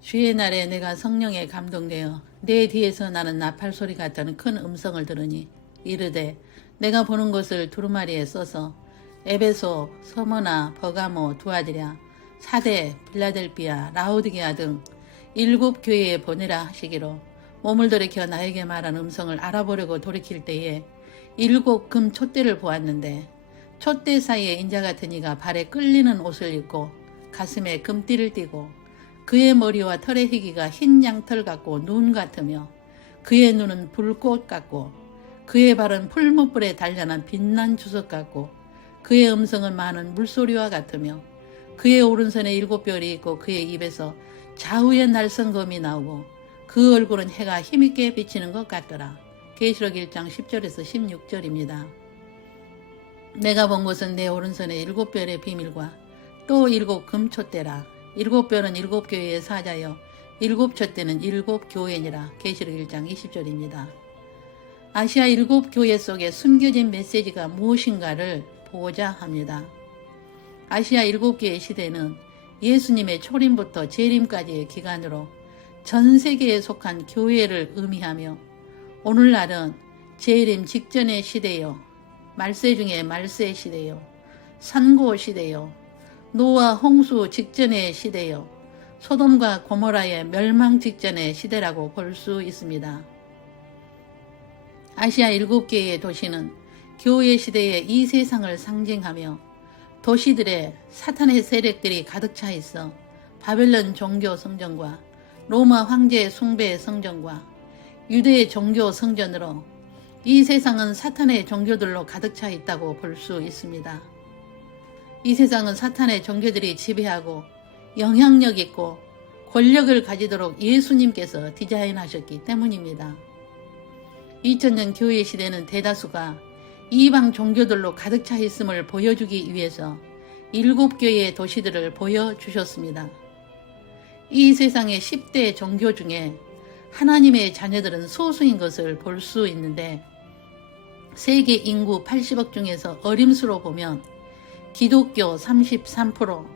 주의 날에 내가 성령에 감동되어 내 뒤에서 나는 나팔 소리 같다는 큰 음성을 들으니 이르되 내가 보는 것을 두루마리에 써서 에베소, 서머나, 버가모, 두아디랴, 사대, 빌라델비아, 라오디게아 등 7교회에 보내라 하시기로 몸을 돌이켜 나에게 말한 음성을 알아보려고 돌이킬 때에 7 금 촛대를 보았는데 촛대 사이에 인자 같은 이가 발에 끌리는 옷을 입고 가슴에 금띠를 띠고 그의 머리와 털의 희기가 흰 양털 같고 눈 같으며 그의 눈은 불꽃 같고 그의 발은 풀무불에 단련한 빛난 주석 같고 그의 음성은 많은 물소리와 같으며 그의 오른손에 7별이 있고 그의 입에서 좌우의 날성검이 나오고 그 얼굴은 해가 힘있게 비치는 것 같더라. 계시록 1장 10절에서 16절입니다. 내가 본 것은 내 오른손에 7별의 비밀과 또 7 금촛대라. 7별은 7교회의 사자여 7 촛대는 7교회니라. 계시록 1장 20절입니다. 아시아 7교회 속에 숨겨진 메시지가 무엇인가를 보고자 합니다. 아시아 7개의 시대는 예수님의 초림부터 재림까지의 기간으로 전 세계에 속한 교회를 의미하며 오늘날은 재림 직전의 시대요, 말세 중에 말세 시대요, 산고 시대요, 노아 홍수 직전의 시대요, 소돔과 고모라의 멸망 직전의 시대라고 볼 수 있습니다. 아시아 7개의 도시는 교회 시대의 이 세상을 상징하며 도시들의 사탄의 세력들이 가득 차 있어 바벨론 종교 성전과 로마 황제 숭배 성전과 유대의 종교 성전으로 이 세상은 사탄의 종교들로 가득 차 있다고 볼 수 있습니다. 이 세상은 사탄의 종교들이 지배하고 영향력 있고 권력을 가지도록 예수님께서 디자인하셨기 때문입니다. 2000년 교회 시대는 대다수가 이방 종교들로 가득 차 있음을 보여주기 위해서 7교회의 도시들을 보여주셨습니다. 이 세상의 10대 종교 중에 하나님의 자녀들은 소수인 것을 볼 수 있는데 세계 인구 80억 중에서 어림수로 보면 기독교 33%,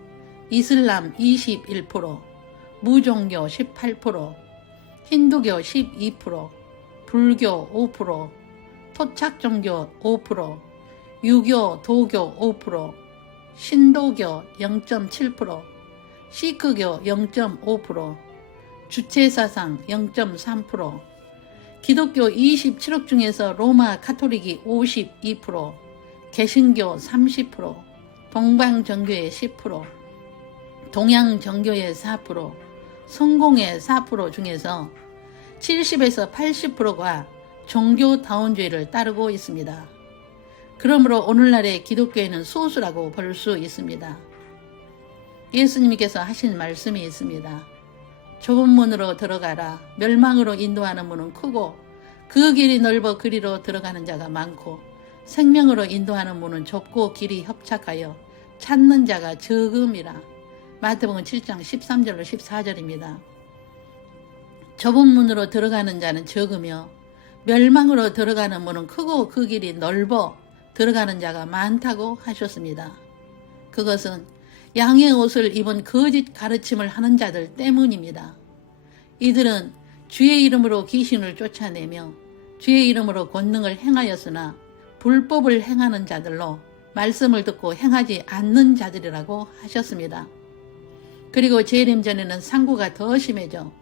이슬람 21%, 무종교 18%, 힌두교 12%, 불교 5%, 토착종교 5%, 유교, 도교 5%, 신도교 0.7%, 시크교 0.5%, 주체사상 0.3%, 기독교 27억 중에서 로마 카톨릭이 52%, 개신교 30%, 동방정교의 10%, 동양정교의 4%, 성공의 4% 중에서 70에서 80%가 종교다운주의를 따르고 있습니다. 그러므로 오늘날의 기독교에는 소수라고 볼 수 있습니다. 예수님께서 하신 말씀이 있습니다. 좁은 문으로 들어가라. 멸망으로 인도하는 문은 크고 그 길이 넓어 그리로 들어가는 자가 많고 생명으로 인도하는 문은 좁고 길이 협착하여 찾는 자가 적음이라. 마태복음 7장 13절로 14절입니다. 좁은 문으로 들어가는 자는 적으며 멸망으로 들어가는 문은 크고 그 길이 넓어 들어가는 자가 많다고 하셨습니다. 그것은 양의 옷을 입은 거짓 가르침을 하는 자들 때문입니다. 이들은 주의 이름으로 귀신을 쫓아내며 주의 이름으로 권능을 행하였으나 불법을 행하는 자들로 말씀을 듣고 행하지 않는 자들이라고 하셨습니다. 그리고 재림 전에는 상고가 더 심해져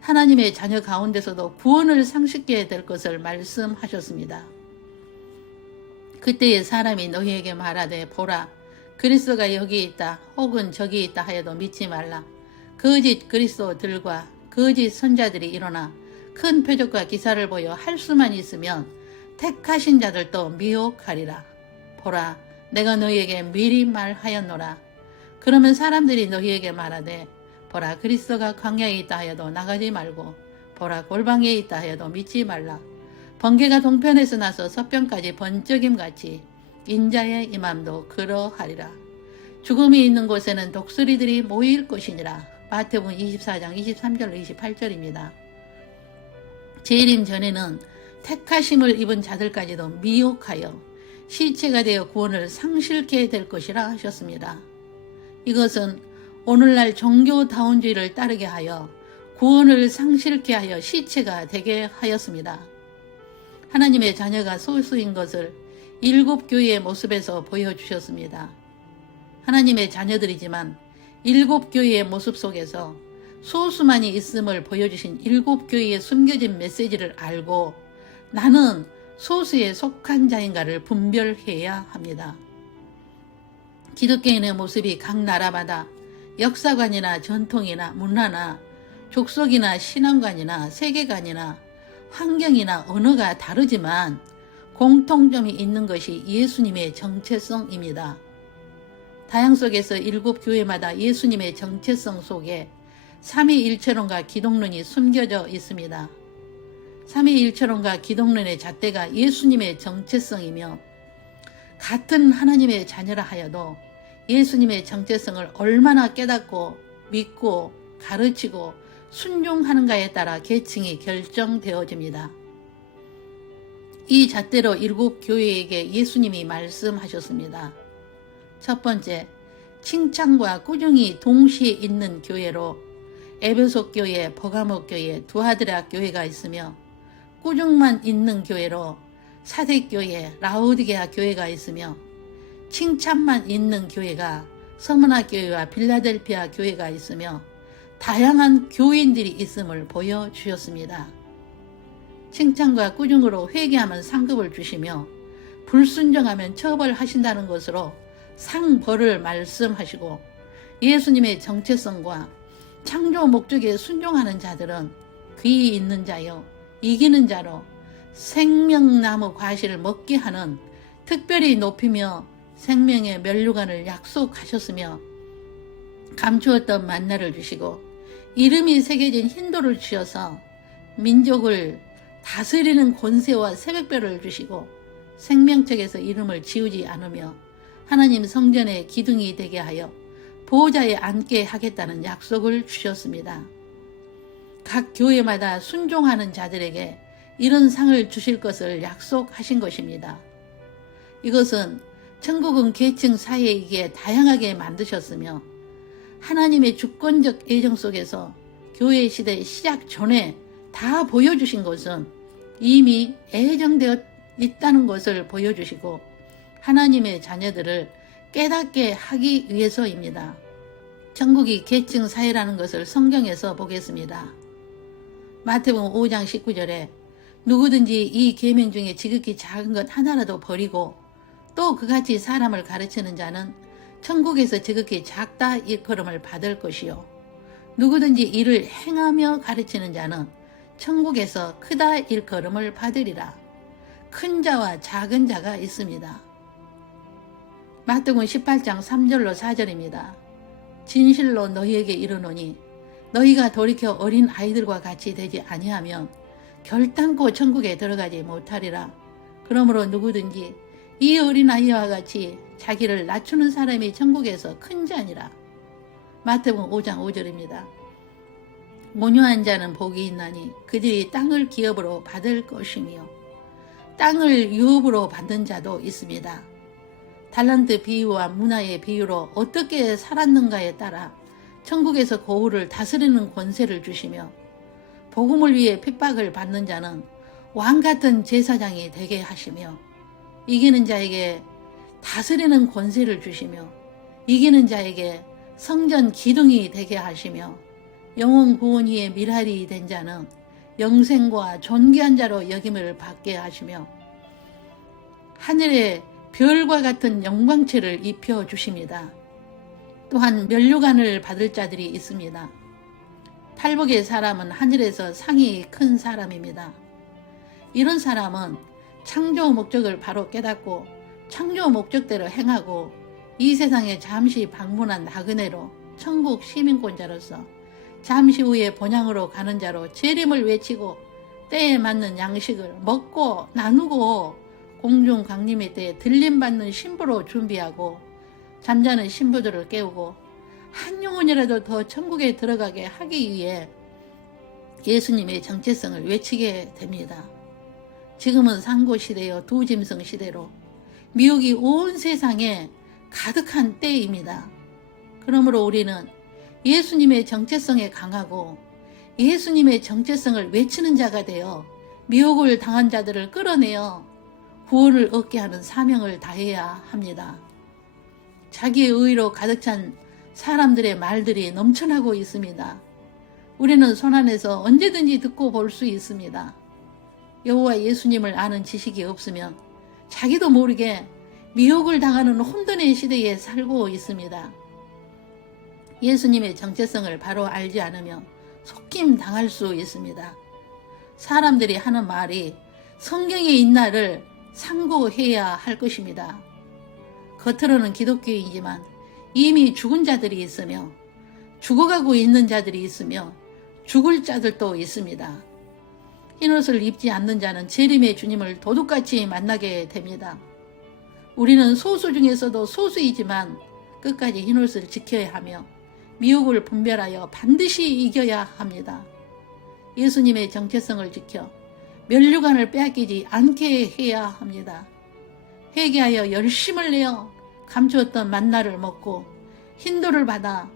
하나님의 자녀 가운데서도 구원을 상실게 될 것을 말씀하셨습니다. 그때에 사람이 너희에게 말하되 보라 그리스도가 여기 있다 혹은 저기 있다 하여도 믿지 말라. 거짓 그리스도들과 거짓 선자들이 일어나 큰 표적과 기사를 보여 할 수만 있으면 택하신 자들도 미혹하리라. 보라 내가 너희에게 미리 말하였노라. 그러면 사람들이 너희에게 말하되 보라 그리스도가 광야에 있다 하여도 나가지 말고 보라 골방에 있다 하여도 믿지 말라. 번개가 동편에서 나서 서편까지 번쩍임같이 인자의 임함도 그러하리라. 죽음이 있는 곳에는 독수리들이 모일 것이니라. 마태복음 24장 23절로 28절입니다. 재림 전에는 택하심을 입은 자들까지도 미혹하여 시체가 되어 구원을 상실케 될 것이라 하셨습니다. 이것은 오늘날 종교다운주의를 따르게 하여 구원을 상실케 하여 시체가 되게 하였습니다. 하나님의 자녀가 소수인 것을 7교회의 모습에서 보여주셨습니다. 하나님의 자녀들이지만 7교회의 모습 속에서 소수만이 있음을 보여주신 7교회의 숨겨진 메시지를 알고 나는 소수에 속한 자인가를 분별해야 합니다. 기독교인의 모습이 각 나라마다 역사관이나 전통이나 문화나 족속이나 신앙관이나 세계관이나 환경이나 언어가 다르지만 공통점이 있는 것이 예수님의 정체성입니다. 다양 속에서 7교회마다 예수님의 정체성 속에 삼위일체론과 기독론이 숨겨져 있습니다. 삼위일체론과 기독론의 잣대가 예수님의 정체성이며 같은 하나님의 자녀라 하여도 예수님의 정체성을 얼마나 깨닫고 믿고 가르치고 순종하는가에 따라 계층이 결정되어집니다. 이 잣대로 7교회에게 예수님이 말씀하셨습니다. 첫 번째, 칭찬과 꾸중이 동시에 있는 교회로 에베소 교회, 버가모 교회, 두아드라 교회가 있으며 꾸중만 있는 교회로 사대교회, 라오디게아 교회가 있으며 칭찬만 있는 교회가 서머나 교회와 빌라델피아 교회가 있으며 다양한 교인들이 있음을 보여주셨습니다. 칭찬과 꾸중으로 회개하면 상급을 주시며 불순종하면 처벌하신다는 것으로 상벌을 말씀하시고 예수님의 정체성과 창조 목적에 순종하는 자들은 귀 있는 자요 이기는 자로 생명나무 과실을 먹게 하는 특별히 높이며 생명의 면류관을 약속하셨으며 감추었던 만나를 주시고 이름이 새겨진 흰돌을 주셔서 민족을 다스리는 권세와 새벽별을 주시고 생명책에서 이름을 지우지 않으며 하나님 성전의 기둥이 되게 하여 보호자에 앉게 하겠다는 약속을 주셨습니다. 각 교회마다 순종하는 자들에게 이런 상을 주실 것을 약속하신 것입니다. 이것은 천국은 계층 사회이기에 다양하게 만드셨으며 하나님의 주권적 예정 속에서 교회 시대 시작 전에 다 보여주신 것은 이미 예정되어 있다는 것을 보여주시고 하나님의 자녀들을 깨닫게 하기 위해서입니다. 천국이 계층 사회라는 것을 성경에서 보겠습니다. 마태복음 5장 19절에 누구든지 이 계명 중에 지극히 작은 것 하나라도 버리고 또 그같이 사람을 가르치는 자는 천국에서 지극히 작다 일컬음을 받을 것이요 누구든지 이를 행하며 가르치는 자는 천국에서 크다 일컬음을 받으리라. 큰 자와 작은 자가 있습니다. 마태복음 18장 3절로 4절입니다. 진실로 너희에게 이르노니 너희가 돌이켜 어린 아이들과 같이 되지 아니하면 결단코 천국에 들어가지 못하리라. 그러므로 누구든지 이 어린아이와 같이 자기를 낮추는 사람이 천국에서 큰 자니라. 마태복음 5장 5절입니다. 온유한 자는 복이 있나니 그들이 땅을 기업으로 받을 것이며 땅을 유업으로 받는 자도 있습니다. 달란트 비유와 문화의 비유로 어떻게 살았는가에 따라 천국에서 고울을 다스리는 권세를 주시며 복음을 위해 핍박을 받는 자는 왕같은 제사장이 되게 하시며 이기는 자에게 다스리는 권세를 주시며 이기는 자에게 성전 기둥이 되게 하시며 영혼 구원 위에 미랄이 된 자는 영생과 존귀한 자로 여김을 받게 하시며 하늘의 별과 같은 영광체를 입혀주십니다. 또한 면류관을 받을 자들이 있습니다. 팔복의 사람은 하늘에서 상이 큰 사람입니다. 이런 사람은 창조 목적을 바로 깨닫고 창조 목적대로 행하고 이 세상에 잠시 방문한 나그네로 천국 시민권자로서 잠시 후에 본향으로 가는 자로 재림을 외치고 때에 맞는 양식을 먹고 나누고 공중 강림의 때에 들림받는 신부로 준비하고 잠자는 신부들을 깨우고 한 영혼이라도 더 천국에 들어가게 하기 위해 예수님의 정체성을 외치게 됩니다. 지금은 상고시대요 두짐승 시대로 미혹이 온 세상에 가득한 때입니다. 그러므로 우리는 예수님의 정체성에 강하고 예수님의 정체성을 외치는 자가 되어 미혹을 당한 자들을 끌어내어 구원을 얻게 하는 사명을 다해야 합니다. 자기의 의로 가득 찬 사람들의 말들이 넘쳐나고 있습니다. 우리는 손안에서 언제든지 듣고 볼 수 있습니다. 여호와 예수님을 아는 지식이 없으면 자기도 모르게 미혹을 당하는 혼돈의 시대에 살고 있습니다. 예수님의 정체성을 바로 알지 않으면 속임 당할 수 있습니다. 사람들이 하는 말이 성경에 있나를 상고해야 할 것입니다. 겉으로는 기독교이지만 이미 죽은 자들이 있으며 죽어가고 있는 자들이 있으며 죽을 자들도 있습니다. 흰옷을 입지 않는 자는 재림의 주님을 도둑같이 만나게 됩니다. 우리는 소수 중에서도 소수이지만 끝까지 흰옷을 지켜야 하며 미혹을 분별하여 반드시 이겨야 합니다. 예수님의 정체성을 지켜 면류관을 빼앗기지 않게 해야 합니다. 회개하여 열심을 내어 감추었던 만나를 먹고 힌도를 받아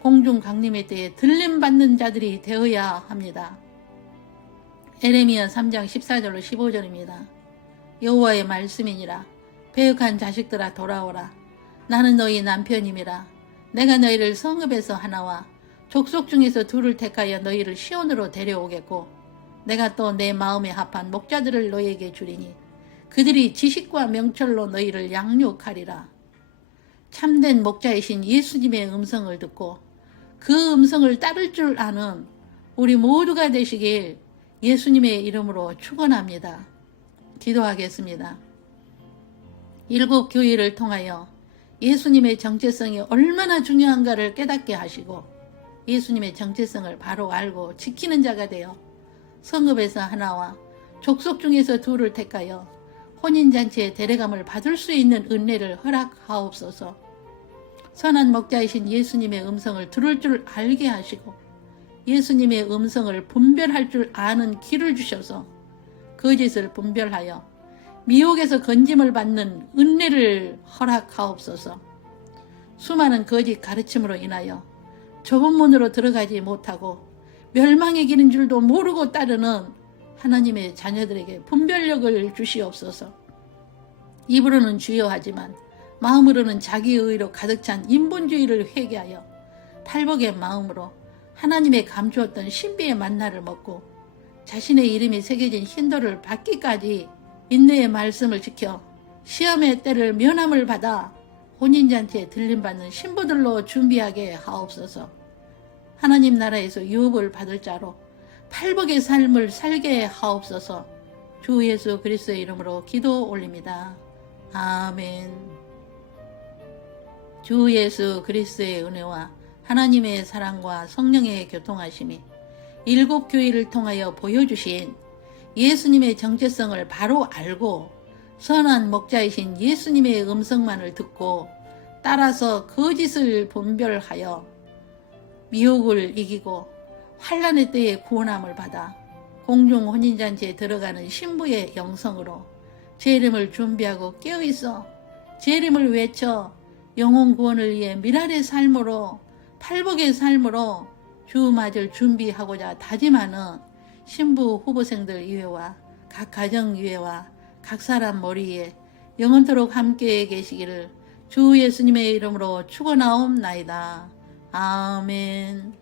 공중 강림의 때에 들림받는 자들이 되어야 합니다. 에레미야 3장 14절로 15절입니다. 여호와의 말씀이니라. 배역한 자식들아 돌아오라. 나는 너희 남편임이라. 내가 너희를 성읍에서 하나와 족속 중에서 둘을 택하여 너희를 시온으로 데려오겠고 내가 또 내 마음에 합한 목자들을 너희에게 주리니 그들이 지식과 명철로 너희를 양육하리라. 참된 목자이신 예수님의 음성을 듣고 그 음성을 따를 줄 아는 우리 모두가 되시길 예수님의 이름으로 축원합니다. 기도하겠습니다. 일곱 교회를 통하여 예수님의 정체성이 얼마나 중요한가를 깨닫게 하시고 예수님의 정체성을 바로 알고 지키는 자가 되어 성읍에서 하나와 족속 중에서 둘을 택하여 혼인잔치의 데려감을 받을 수 있는 은혜를 허락하옵소서. 선한 목자이신 예수님의 음성을 들을 줄 알게 하시고 예수님의 음성을 분별할 줄 아는 길을 주셔서 거짓을 분별하여 미혹에서 건짐을 받는 은혜를 허락하옵소서. 수많은 거짓 가르침으로 인하여 좁은 문으로 들어가지 못하고 멸망의 길인 줄도 모르고 따르는 하나님의 자녀들에게 분별력을 주시옵소서. 입으로는 주여 하지만 마음으로는 자기의 의로 가득 찬 인본주의를 회개하여 탈복의 마음으로 하나님의 감추었던 신비의 만나를 먹고 자신의 이름이 새겨진 힌도를 받기까지 인내의 말씀을 지켜 시험의 때를 면함을 받아 혼인잔치에 들림받는 신부들로 준비하게 하옵소서. 하나님 나라에서 유업을 받을 자로 팔복의 삶을 살게 하옵소서. 주 예수 그리스도의 이름으로 기도 올립니다. 아멘. 주 예수 그리스도의 은혜와 하나님의 사랑과 성령의 교통하심이 일곱 교회를 통하여 보여주신 예수님의 정체성을 바로 알고 선한 목자이신 예수님의 음성만을 듣고 따라서 거짓을 분별하여 미혹을 이기고 환난의 때에 구원함을 받아 공중 혼인잔치에 들어가는 신부의 영성으로 재림을 준비하고 깨어있어 재림을 외쳐 영혼 구원을 위해 미랄의 삶으로 팔복의 삶으로 주 맞을 준비하고자 다짐하는 신부 후보생들 이외와 각 가정 이외와 각 사람 머리에 영원토록 함께 계시기를 주 예수님의 이름으로 축원하옵나이다. 아멘.